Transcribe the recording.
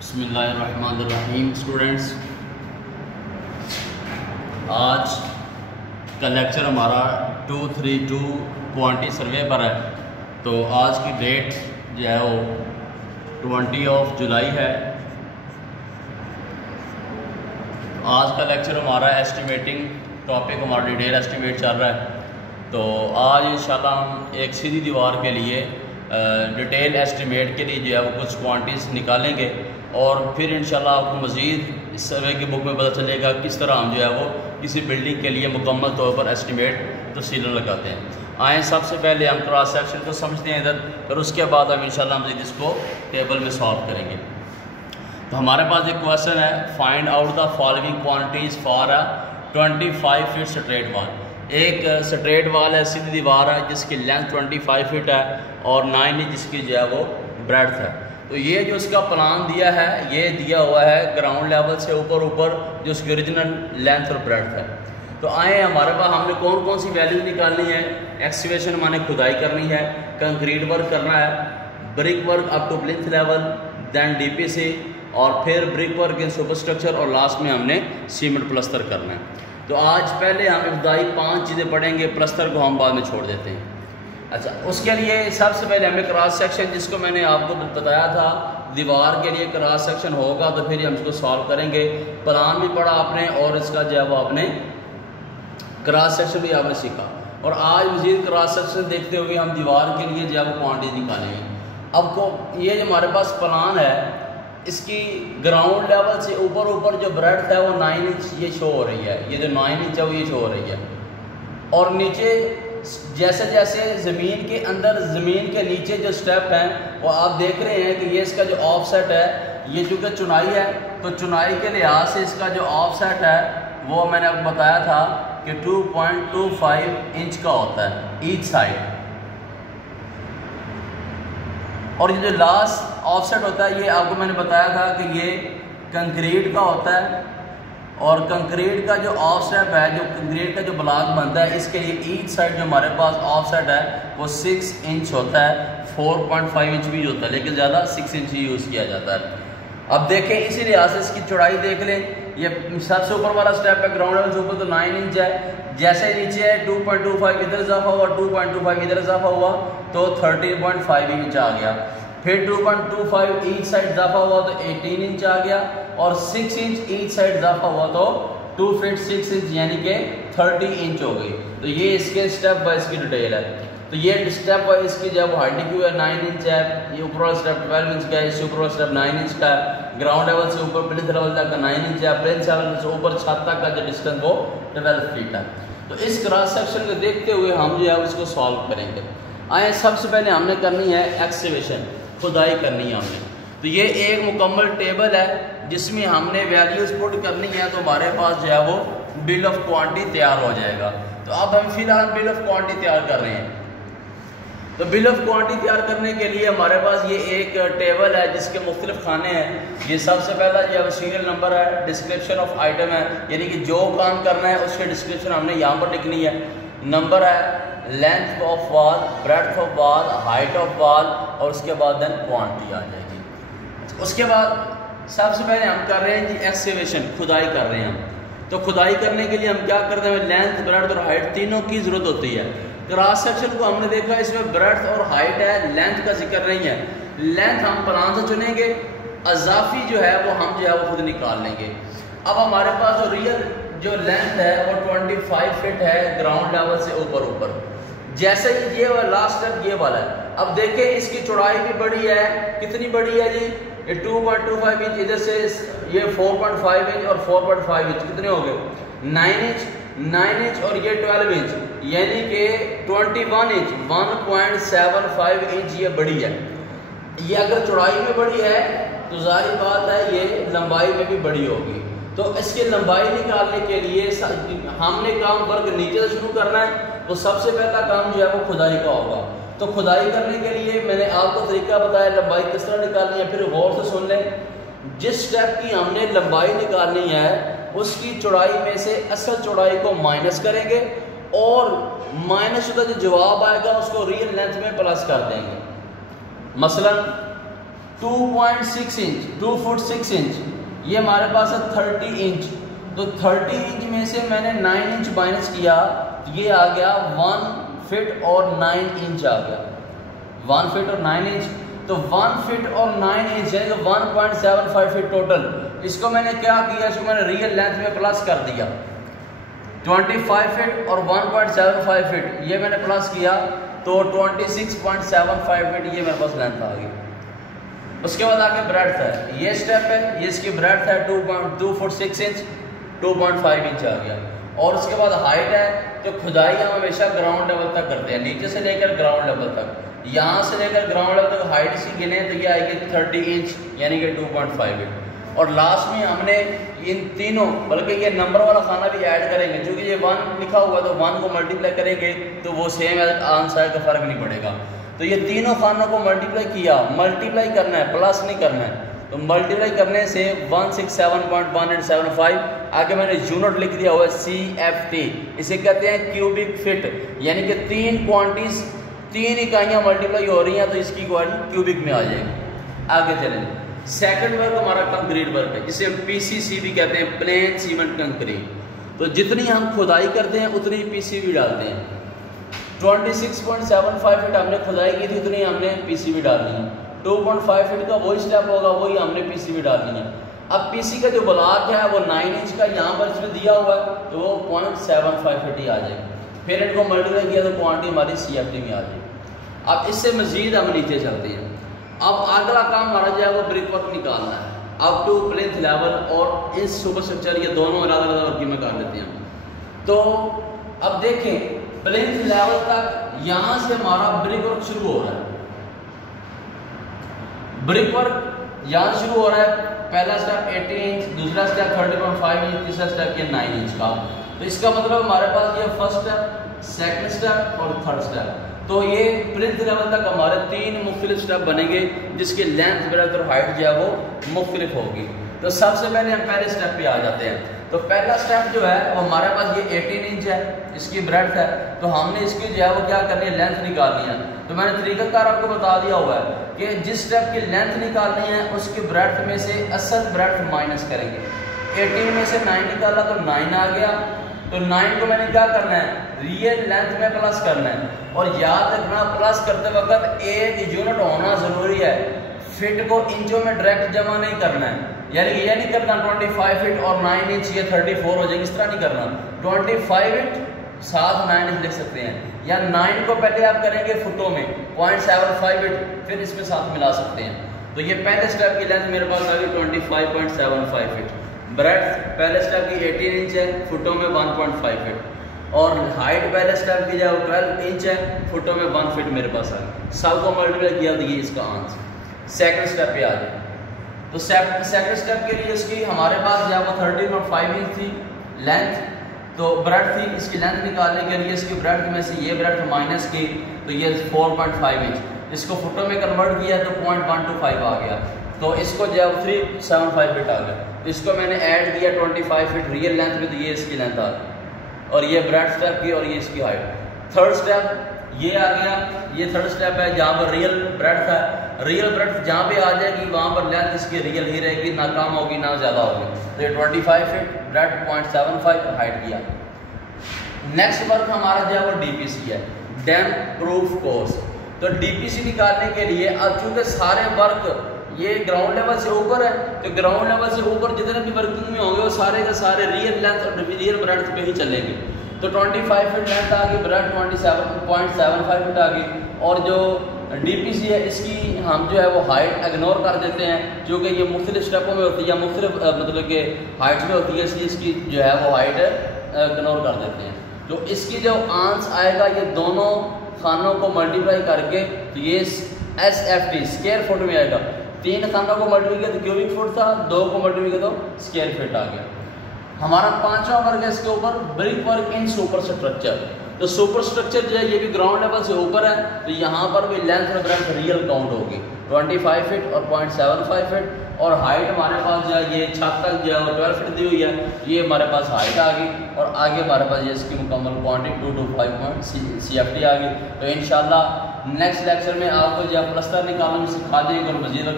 बिस्मिल्लाहिर्रहमानिर्रहीम। स्टूडेंट्स, आज का लेक्चर हमारा 232 क्वांटिटी सर्वे पर है। तो आज की डेट जो है वो 20 जुलाई है। आज का लेक्चर हमारा एस्टिमेटिंग टॉपिक, हमारा डिटेल एस्टिमेट चल रहा है। तो आज इंशाल्लाह हम एक सीधी दीवार के लिए डिटेल एस्टिमेट के लिए जो है वो कुछ क्वांटिटीज़ निकालेंगे और फिर इंशाल्लाह आपको मज़ीद इस सर्वे की बुक में पता चलेगा किस तरह हम जो है वो किसी बिल्डिंग के लिए मुकम्मल तौर पर एस्टिमेट तफसीलन लगाते हैं। आए सबसे पहले हम क्रॉस सेक्शन को समझते हैं इधर, और उसके बाद हम इंशाल्लाह मज़ीद इसको टेबल में सॉल्व करेंगे। तो हमारे पास एक क्वेश्चन है, find out the following quantities for a 25 feet straight wall. एक स्ट्रेट वॉल है, सीधी दीवार है जिसकी लेंथ 25 फीट है और 9 इंच जिसकी जो है वो ब्रेड्थ है। तो ये जो इसका प्लान दिया है, ये दिया हुआ है ग्राउंड लेवल से ऊपर जो उसकी ओरिजिनल लेंथ और ब्रेड्थ है। तो आए हमारे पास हमने कौन कौन सी वैल्यू निकालनी है। एक्सकेवेशन माने खुदाई करनी है, कंक्रीट वर्क करना है, brick work up to plinth level, then DPC, और फिर ब्रिक वर्क इन सुपरस्ट्रक्चर, और लास्ट में हमने सीमेंट प्लस्तर करना है। तो आज पहले हम इब्तदाई 5 चीज़ें पढ़ेंगे, प्लस्तर को हम बाद में छोड़ देते हैं। अच्छा, उसके लिए सबसे पहले हमें क्रॉस सेक्शन, जिसको मैंने आपको बताया था दीवार के लिए क्रॉस सेक्शन होगा तो फिर हम इसको सॉल्व करेंगे। प्लान भी पढ़ा आपने और इसका जो है वो आपने क्रॉस सेक्शन भी आपने सीखा, और आज मज़ीद क्रॉस सेक्शन देखते हुए हम दीवार के लिए जो है वो क्वांटिटी निकालेंगे। अब को ये जो हमारे पास प्लान है, इसकी ग्राउंड लेवल से ऊपर जो ब्रेड्थ है वो 9 इंच ये शो हो रही है। ये जो 9 इंच है वो ये शो हो रही है, और नीचे जैसे जैसे ज़मीन के अंदर, ज़मीन के नीचे जो स्टेप हैं वो आप देख रहे हैं कि ये इसका जो ऑफसेट है, ये चूँकि चुनाई है तो चुनाई के लिहाज से इसका जो ऑफसेट है वो मैंने आपको बताया था कि 2.25 इंच का होता है ईच साइड। और ये जो लास्ट ऑफसेट होता है, ये आपको मैंने बताया था कि ये कंक्रीट का होता है, और कंक्रीट का जो ऑफसेट है, जो कंक्रीट का जो ब्लॉक बनता है, इसके लिए ईच साइड जो हमारे पास ऑफसेट है वो 6 इंच होता है। 4.5 इंच भी होता है, लेकिन ज़्यादा 6 इंच ही यूज़ किया जाता है। अब देखें, इसी लिहाज से इसकी चौड़ाई देख लें। ये सबसे ऊपर वाला स्टेप है ग्राउंड लेवल से ऊपर, तो 9 इंच है। जैसे नीचे है 2.25 इधर इजाफा हुआ, 2.25 इधर इजाफा हुआ तो 13.5 इंच आ गया। फिर 2.25 ईच साइड इजाफा हुआ तो 18 इंच आ गया, और 6 इंच ईच साइड इजाफा हुआ तो 2 फीट 6 इंच यानी कि 30 इंच हो गई। तो ये इसके स्टेप वाइज की डिटेल है। तो ये स्टेप वाइज इसकी जब हाइट क्यू है 9 इंच है, ये ऊपर वाला स्टेप 12 इंच का है, इससे ऊपर वाला स्टेप 9 इंच का है, ग्राउंड लेवल से ऊपर प्लिंथ लेवल तक का 9 इंच है, प्लिंथ लेवल से ऊपर छत तक का जो डिस्टेंस वो 12 फीट है। तो इस क्रॉस सेक्शन को देखते हुए हम जो है उसको सॉल्व करेंगे। आए सबसे पहले हमने करनी है एक्सकेवेशन, खुदाई करनी है हमने। तो ये एक मुकम्मल टेबल है जिसमें हमने वैल्यूज पुट करनी है, तो हमारे पास जो है वो बिल ऑफ क्वांटिटी तैयार हो जाएगा। तो अब हम फिलहाल बिल ऑफ क्वांटिटी तैयार कर रहे हैं। तो बिल ऑफ क्वांटिटी तैयार करने के लिए हमारे पास ये एक टेबल है जिसके मुख्तलिफ खाने हैं। ये सबसे पहला जो सीरियल नंबर है, डिस्क्रिप्शन ऑफ आइटम है, यानी कि जो काम करना है उसकी डिस्क्रिप्शन हमने यहाँ पर लिखनी है। नंबर है, length of wall, breadth of wall, height of wall, और उसके बाद देन क्वांटिटी आ जाएगी। उसके बाद सबसे पहले हम कर रहे हैं जी एक्सकेवेशन, खुदाई कर रहे हैं हम। तो खुदाई करने के लिए हम क्या करते हैं, लेंथ, ब्रेड्थ और हाइट तीनों की ज़रूरत होती है। क्रॉस सेक्शन को हमने देखा, इसमें ब्रेड्थ और हाइट है, लेंथ का जिक्र नहीं है। लेंथ हम प्लान से चुनेंगे, अजाफी जो है वो हम जो है वो खुद निकाल लेंगे। अब हमारे पास जो रियल जो लेंथ है वो 25 फीट है ग्राउंड लेवल से ऊपर। जैसे ये वाला लास्ट स्टेप ये वाला है। अब देखें इसकी चौड़ाई भी बड़ी है, कितनी बड़ी है जी, ये 2.25 इंच, इधर से ये 4.5 इंच और 4.5 इंच कितने हो गए 9 इंच और ये 12 इंच, यानी कि 21 इंच, 1.75 इंच ये बड़ी है। ये अगर चौड़ाई में बड़ी है तो जाहिर बात है ये लंबाई में भी बड़ी होगी। तो इसकी लंबाई निकालने के लिए हमने काम वर्क नीचे से शुरू करना है। तो सबसे पहला काम जो है वो खुदाई का होगा। तो खुदाई करने के लिए मैंने आपको तरीका बताया लंबाई किस तरह निकालनी है, फिर गौर से सुन लें। जिस स्टेप की हमने लंबाई निकालनी है उसकी चौड़ाई में से असल चौड़ाई को माइनस करेंगे, और माइनस शुदा जो जवाब आएगा उसको रियल लेंथ में प्लस कर देंगे। मसलन 2.6 इंच, 2 फुट 6 इंच, ये हमारे पास है 30 इंच। तो 30 इंच में से मैंने 9 इंच माइनस किया, ये आ गया 1 फीट और 9 इंच आ गया, 1 फीट और 9 इंच। तो 1 फीट और 9 इंच यानी कि 1.75 फीट टोटल। इसको मैंने क्या किया, इसको मैंने रियल लेंथ में प्लस कर दिया, 25 फीट और 1.75 फीट ये मैंने प्लस किया, तो 26.75 फीट ये मेरे पास लेंथ आ गई। उसके बाद आगे ब्रेड्थ है, ये स्टेप है, ये इसकी ब्रेड्थ है 2 फुट 6 इंच, 2.5 इंच आ गया। और उसके बाद हाइट है, तो खुदाई हम हमेशा ग्राउंड लेवल तक करते हैं, नीचे से लेकर ग्राउंड लेवल तक। यहाँ से लेकर ग्राउंड लेवल तक हाइट इसकी गिने तो ये आएगी 30 इंच यानी कि 2.5 इंच। और लास्ट में हमने इन तीनों, बल्कि ये नंबर वाला खाना भी ऐड करेंगे, क्योंकि ये 1 लिखा हुआ तो 1 को मल्टीप्लाई करेंगे तो वो सेम आंसर का फ़र्क नहीं पड़ेगा। तो ये तीनों खानों को मल्टीप्लाई किया, मल्टीप्लाई करना है, प्लस नहीं करना है। तो मल्टीप्लाई करने से 167.1875, आगे मैंने यूनिट लिख दिया हुआ है CFT, इसे कहते हैं क्यूबिक फिट, यानी कि 3 इकाइयाँ मल्टीप्लाई हो रही हैं तो इसकी क्वांटिटी क्यूबिक में आ जाएगी। आगे चलें, सेकंड वर्क हमारा कंक्रीट वर्क है, जिसे हम PCC भी कहते हैं, प्लेन सीमेंट कंक्रीट। तो जितनी हम खुदाई करते हैं उतनी PCB डालते हैं। 26.75 फीट हमने खुदाई की थी, उतनी हमने PCB डालनी है। 2.5 फीट का वही स्टेप होगा, वही हमने PCB डालनी है। अब PC का जो ब्लॉक है वो 9 इंच का यहाँ पर इसमें दिया हुआ है, तो वो 0.75 फीट ही आ जाएगी। फिर इनको मल्टीप्लाई किया तो क्वांटिटी हमारी CFT में आ जाएगी। अब इससे मजीद हम नीचे चलते हैं। अब अगला काम हमारा जो है वो ब्रिक वर्क निकालना है, अप टू प्लिंथ लेवल और इस सुपर स्ट्रक्चर, ये दोनों अलग अलग वर्क में कर लेते हैं। तो अब देखें, प्लिंथ लेवल तक यहाँ से हमारा ब्रिक वर्क शुरू हो रहा है। ब्रिक वर्क यहाँ शुरू हो रहा है, पहला स्टेप 18 इंच, दूसरा स्टेप 30.5 इंच, तीसरा स्टेप ये 9 इंच का। तो इसका मतलब हमारे पास ये फर्स्ट स्टेप, सेकंड स्टेप और थर्ड स्टेप। तो ये प्लिंथ लेवल तक हमारे 3 मुख्तलिफ स्टेप बनेंगे, जिसकी लेंथ, ब्रेड्थ और हाइट जो है वो मुख्तलिफ होगी। तो सबसे पहले हम पहले स्टेप पे आ जाते हैं। तो पहला स्टेप जो है वो हमारे पास ये 18 इंच है, इसकी ब्रेड्थ है, तो हमने इसकी जो है वो क्या करनी है, लेंथ निकालनी है। तो मैंने तरीकाकार आपको बता दिया हुआ है कि जिस स्टेप की लेंथ निकालनी है उसकी ब्रेड्थ में से असल ब्रेड्थ माइनस करेंगे। 18 में से 9 निकाला तो 9 आ गया, तो 9 को मैंने क्या करना है, रियल लेंथ में प्लस करना है। और याद रखना, प्लस करते वक्त एक यूनिट होना ज़रूरी है, फिट को इंचों में डायरेक्ट जमा नहीं करना है, यानी कि ये नहीं करना 25 फीट और 9 इंच ये 34 हो जाएगी, इस तरह नहीं करना। 25 फीट साथ 9 इंच लिख सकते हैं, या 9 को पहले आप करेंगे फुटों में 0.75 फीट, फिर इसमें साथ मिला सकते हैं। तो ये पहले स्टेप की लेंथ मेरे पास आ गई 25.75 फीट। ब्रेड्थ पहले स्टेप की 18 इंच है, फुटों में 1.5 फीट। और हाइट पहले स्टेप की जो 12 इंच है, फुटों में 1 फीट मेरे पास आ गई। सबको मल्टीप्लाई किया तो ये इसका आंसर। सेकंड स्टेप पे आ जाए, तो सेकंड स्टेप के लिए इसकी हमारे पास जो है वो 13.5 इंच थी लेंथ, तो ब्रेड्थ थी। इसकी लेंथ निकालने के लिए इसकी ब्रेड्थ में से ये ब्रेड्थ माइनस की, तो ये 4.5 इंच। इसको फुटों में कन्वर्ट किया तो 0.125 आ गया, तो इसको जो है 375 फीट आ गया। तो इसको मैंने ऐड किया 25 फीट रियल लेंथ में, तो ये इसकी लेंथ आ गई, और ये ब्रेड्थ स्टेप की और ये इसकी हाइट। थर्ड स्टेप ये आ गया, ये थर्ड स्टेप है जहाँ पर रियल ब्रेड्थ है। रियल ब्रेड्थ जहाँ पे आ जाएगी वहाँ पर लेंथ इसकी रियल ही रहेगी, ना कम होगी ना ज़्यादा होगी। तो ये 25 फीट, ब्रेड्थ 0.75 और हाइट किया। नेक्स्ट वर्क हमारा जो है वो DPC है, डैम प्रूफ कोर्स। तो DPC निकालने के लिए अब चूँकि सारे वर्क ये ग्राउंड लेवल से ऊपर है, तो ग्राउंड लेवल से ऊपर जितने भी वर्किंग में होंगे वो सारे के सारे रियल लेंथ और रियल ब्रेड्थ पे ही चलेंगे। तो 25 फीट लेंथ आ गई, ब्रेड्थ 27.75 फीट आ गई। और जो DPC है इसकी हम जो है वो हाइट इग्नोर कर देते हैं, क्योंकि ये मुख्तलिफ स्टेपों में होती है या मुख्तलिफ मतलब कि हाइट में होती है, इसलिए इसकी जो है वो हाइट इग्नोर कर देते हैं। तो इसकी जो आंसर आएगा ये दोनों खानों को मल्टीप्लाई करके, तो ये SFT स्क्वायर फुट में आएगा। 3 खानों को मल्टीप्लाई किया तो क्यूबिक फुट था, 2 को मल्टीप्लाई किया तो स्क्वायर फीट आ गया। हमारा 5वां वर्ग है इसके ऊपर, ब्रिक वर्क इन सुपर स्ट्रक्चर। तो सुपर स्ट्रक्चर जो है ये भी ग्राउंड लेवल से ऊपर है, तो यहाँ पर भी लेंथ और ब्रेड्थ रियल काउंट होगी 25 फीट और 0.75 फीट। और हाइट हमारे पास जो है ये छत तक जो है 12 फीट दी हुई है, ये हमारे पास हाइट आ गई। और आगे हमारे पास ये इसकी मुकम्मल क्वांटिटी 225 CFT आ गई। तो इंशाल्लाह नेक्स्ट लेक्चर में आपको जो है प्लस्तर निकालना सिखा देंगे और मज़ीद